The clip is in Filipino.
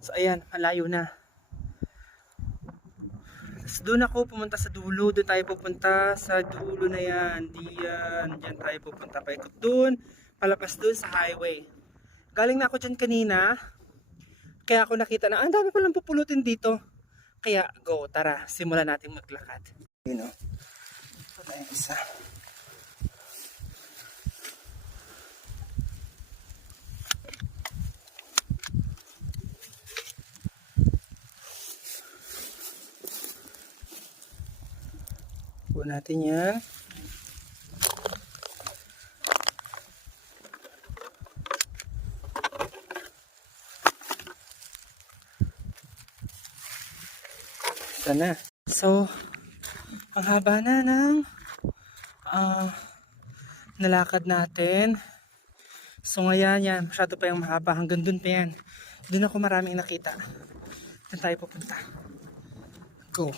So ayan, malayo na. Tapos doon ako pumunta sa dulo. Doon tayo pupunta sa dulo na yan. Diyan tayo pupunta. Paikot doon. Palapas doon sa highway. Galing na ako dyan kanina. Kaya ako nakita na ang dami palang pupulutin dito. Kaya go, tara. Simulan natin maglakad. You know. Ito na yung isa. Buo natin yan. Ito na. So, ang haba na ng nalakad natin. So ngayon yan, masyado pa yung mahaba. Hanggang dun pa yan. Dun ako maraming nakita. Dun tayo pupunta. Go.